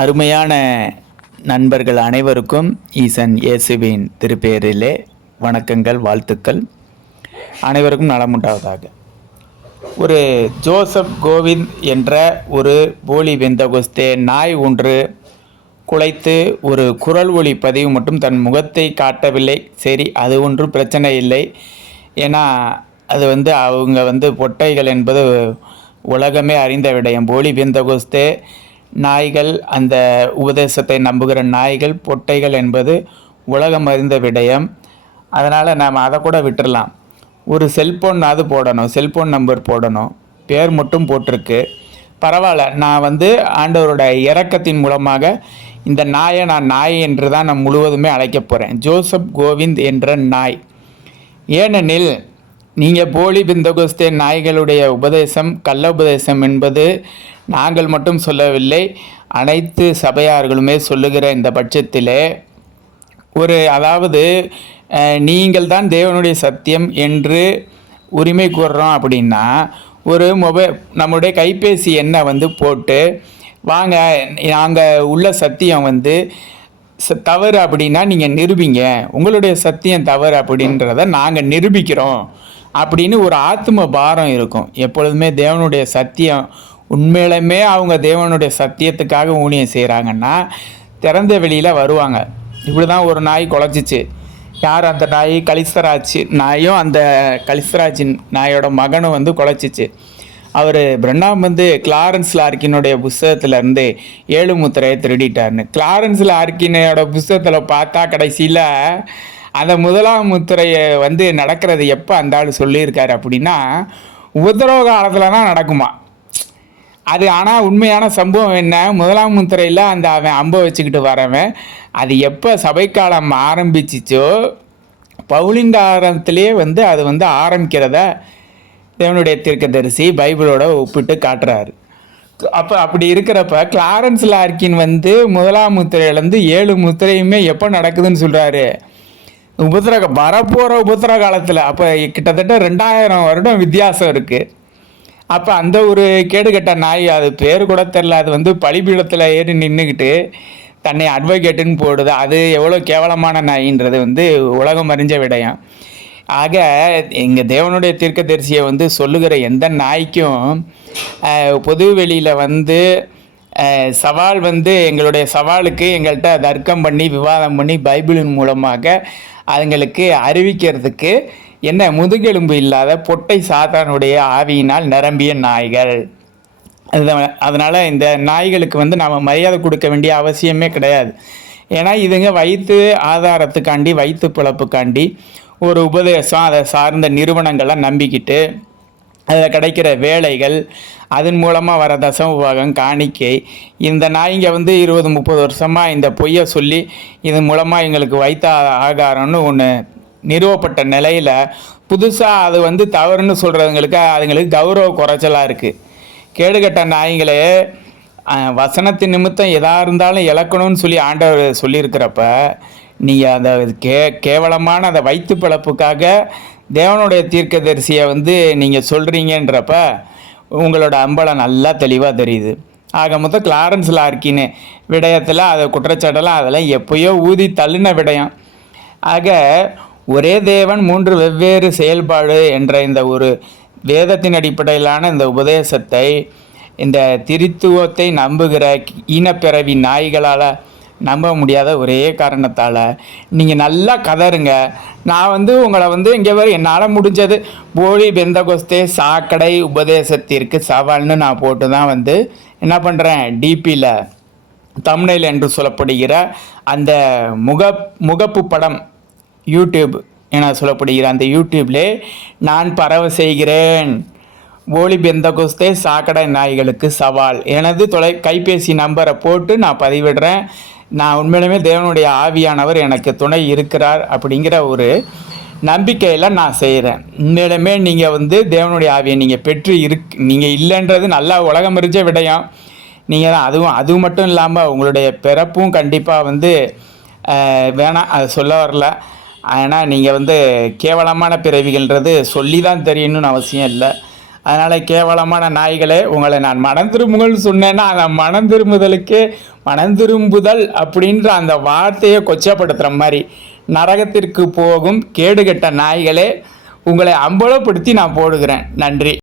அருமையான நண்பர்கள் அனைவருக்கும் ஈசன் இயேசுவின் திருப்பேரிலே வணக்கங்கள் வாழ்த்துக்கள். அனைவருக்கும் நலமுண்டாவதாக ஒரு ஜோசப் கோவிந்த் என்ற ஒரு போலி வெந்தகுஸ்தே நாய் ஒன்று குலைத்து ஒரு குரல் ஒளி பதிவு மட்டும் தன் முகத்தை காட்டவில்லை. சரி அது ஒன்றும் பிரச்சனை இல்லை. ஏன்னா அது வந்து அவங்க வந்து பொட்டைகள் என்பது உலகமே அறிந்த விடயம். போலி பெந்தகோஸ்தே நாய்கள் அந்த உபதேசத்தை நம்புகிற நாய்கள் பொட்டைகள் என்பது உலகம் அறிந்த விடயம். அதனால் நாம் அதை கூட விட்டுடலாம் ஒரு செல்போன் அது போடணும் செல்போன் நம்பர் போடணும். பேர் மட்டும் போட்டிருக்கு. பரவாயில்ல நான் வந்து ஆண்டவரோட இறக்கத்தின் மூலமாக இந்த நாயை நான் நாய் என்று தான் நான் முழுவதுமே அழைக்க போகிறேன் ஜோசப் கோவிந்த் என்ற நாய். ஏனெனில் நீங்கள் போலி பிந்தகுஸ்தே நாய்களுடைய உபதேசம் கள்ள உபதேசம் என்பது நாங்கள் மட்டும் சொல்லவில்லை அனைத்து சபையார்களுமே சொல்லுகிற இந்த பட்சத்தில் ஒரு அதாவது நீங்கள் தான் தேவனுடைய சத்தியம் என்று உரிமை கூறுறோம் அப்படின்னா ஒரு மொபைல் நம்முடைய கைபேசி எண்ணை வந்து போட்டு வாங்க நாங்கள் உள்ள சத்தியம் வந்து ச- தவறு அப்படின்னா நீங்கள் நிரூபிங்க. உங்களுடைய சத்தியம் தவறு அப்படின்றத நாங்கள் நிரூபிக்கிறோம். அப்படின்னு ஒரு ஆத்ம பாரம் இருக்கும். எப்பொழுதுமே தேவனுடைய சத்தியம் உண்மையிலுமே அவங்க தேவனுடைய சத்தியத்துக்காக ஊனியம் செய்கிறாங்கன்னா திறந்த வெளியில் வருவாங்க. இப்படி தான் ஒரு நாய் குலைச்சிச்சு யார் அந்த நாய்? கலிஸ்தராஜ் நாயும் அந்த கலிஸ்தராஜ் நாயோட மகனும் வந்து குலைச்சிச்சு அவர் பிரண்ணாம் வந்து கிளாரன்ஸ் லார்க்கினுடைய புஸ்தகத்துல இருந்து ஏழு முத்திரையை திருடிட்டாருன்னு. கிளாரன்ஸ் லார்க்கினோட புஸ்தகத்தில் பார்த்தா கடைசியில் அந்த முதலாம் முத்திரையை வந்து நடக்கிறது எப்போ அந்த ஆள் சொல்லியிருக்காரு அப்படின்னா உபதிரவ காலத்தில் தான் நடக்குமா? அது ஆனால் உண்மையான சம்பவம் என்ன? முதலாம் முத்திரையில் அந்த அவன் அம்பை வச்சுக்கிட்டு வரவன். அது எப்போ சபைக்காலம் ஆரம்பிச்சிச்சோ பவுலிண்டாரத்திலே வந்து அது வந்து ஆரம்பிக்கிறத தேவனுடைய தீர்க்கதரிசி பைபிளோட ஒப்பிட்டு காட்டுறாரு. அப்போ அப்படி இருக்கிறப்ப கிளாரன்ஸ் லார்க்கின் வந்து முதலாம் முத்திரையிலேருந்து ஏழு முத்திரையுமே எப்போ நடக்குதுன்னு சொல்கிறாரு உபத்திர வரப்போகிற உபத்திர காலத்தில். அப்போ கிட்டத்தட்ட ரெண்டாயிரம் வருடம் வித்தியாசம் இருக்குது அப்போ அந்த ஒரு கேடுகட்ட நாய் அது பேர் கூட தெரில அது வந்து பலிபீடத்தில் ஏறி நின்றுக்கிட்டு தன்னை அட்வொகேட்டுன்னு போடுது. அது எவ்வளோ கேவலமான நாயின்றது வந்து உலகம் அறிஞ்ச விடயம். ஆக எங்கள் தேவனுடைய தீர்க்கதரிசியை வந்து சொல்லுகிற எந்த நாய்க்கும் பொது வெளியில் வந்து சவால் வந்து எங்களுடைய சவாலுக்கு எங்கள்கிட்ட தர்க்கம் பண்ணி விவாதம் பண்ணி பைபிளின் மூலமாக அதுங்களுக்கு அறிவிக்கிறதுக்கு என்ன முதுகெலும்பு இல்லாத பொட்டை சாத்தானுடைய ஆவியினால் நிரம்பிய நாய்கள். அதனால் இந்த நாய்களுக்கு வந்து நாம் மரியாதை கொடுக்க வேண்டிய அவசியமே கிடையாது. ஏன்னா இதுங்க வயிற்று ஆதாரத்துக்காண்டி வயிற்று பிழப்புக்காண்டி ஒரு உபதேசம் அதை சார்ந்த நிறுவனங்களை நம்பிக்கிட்டு அதில் கிடைக்கிற வேலைகள் அதன் மூலமாக வர தசமபாகம் காணிக்கை இந்த நாய்ங்க வந்து இருபது முப்பது வருஷமாக இந்த பொய்யை சொல்லி இதன் மூலமாக எங்களுக்கு வைத்த ஆகாரம்னு ஒன்று நிறுவப்பட்ட நிலையில் புதுசாக அது வந்து தவறுன்னு சொல்கிறவங்களுக்கு அதுங்களுக்கு கௌரவ குறைச்சலாக இருக்குது கேடுகட்ட நாய்களே வசனத்தின் நிமித்தம் எதாக இருந்தாலும் இழக்கணும்னு சொல்லி ஆண்டவர் சொல்லியிருக்கிறப்ப நீங்கள் அந்த கே கேவலமான அந்த வயிற்று பிழப்புக்காக தேவனுடைய தீர்க்கதரிசியை வந்து நீங்கள் சொல்கிறீங்கன்றப்ப உங்களோட அம்பலம் நல்லா தெளிவாக தெரியுது. ஆக மொத்தம் கிளாரன்ஸ் லார்க்கின்னு விடயத்தில் அதை குற்றச்சாட்டெல்லாம் அதெல்லாம் எப்பயோ ஊதி தள்ளின விடயம். ஆக ஒரே தேவன் மூன்று வெவ்வேறு செயல்பாடு என்ற இந்த ஒரு வேதத்தின் அடிப்படையிலான இந்த உபதேசத்தை இந்த திரித்துவத்தை நம்புகிற ஈனப்பிறவி நாய்களால் நம்ப முடியாத ஒரே காரணத்தால் நீங்கள் நல்லா கதறுங்க நான் வந்து உங்களை வந்து இங்கே வர என்னால் முடிஞ்சது. போலி பெந்தகொஸ்தே சாக்கடை உபதேசத்திற்கு சவால்னு நான் போட்டு தான் வந்து என்ன பண்ணுறேன் டிபியில் தமிழில் என்று சொல்லப்படுகிற அந்த முக முகப்பு படம் யூடியூப் என சொல்லப்படுகிற அந்த யூடியூப்லே நான் பரவ செய்கிறேன். ஓலி பெந்தகுஸ்தே சாக்கடை நாய்களுக்கு சவால். எனது தொலை கைபேசி நம்பரை போட்டு நான் பதிவிடுறேன். நான் உண்மையிலுமே தேவனுடைய ஆவியானவர் எனக்கு துணை இருக்கிறார் அப்படிங்கிற ஒரு நம்பிக்கையில் நான் செய்கிறேன் உண்மையிலுமே நீங்கள் வந்து தேவனுடைய ஆவியை நீங்கள் பெற்று இருக் நீங்கள் இல்லைன்றது நல்லா உலகம் அறிஞ்ச விடயம். நீங்கள் தான் அதுவும் அது மட்டும் இல்லாமல் உங்களுடைய பிறப்பும் கண்டிப்பாக வந்து வேணாம் அது சொல்ல வரல. ஆனால் நீங்கள் வந்து கேவலமான பிறவிகள்ன்றது சொல்லி தான் தெரியணும்னு அவசியம் இல்லை. அதனால் கேவலமான நாய்களே உங்களை நான் மனம் திரும்புங்கள்னு சொன்னேன்னா அந்த மனம் திரும்புதலுக்கு மனம் திரும்புதல் அப்படின்ற அந்த வார்த்தையை கொச்சப்படுத்துகிற மாதிரி. நரகத்திற்கு போகும் கேடுகெட்ட நாய்களே உங்களை அம்பலப்படுத்தி நான் போடுகிறேன். நன்றி.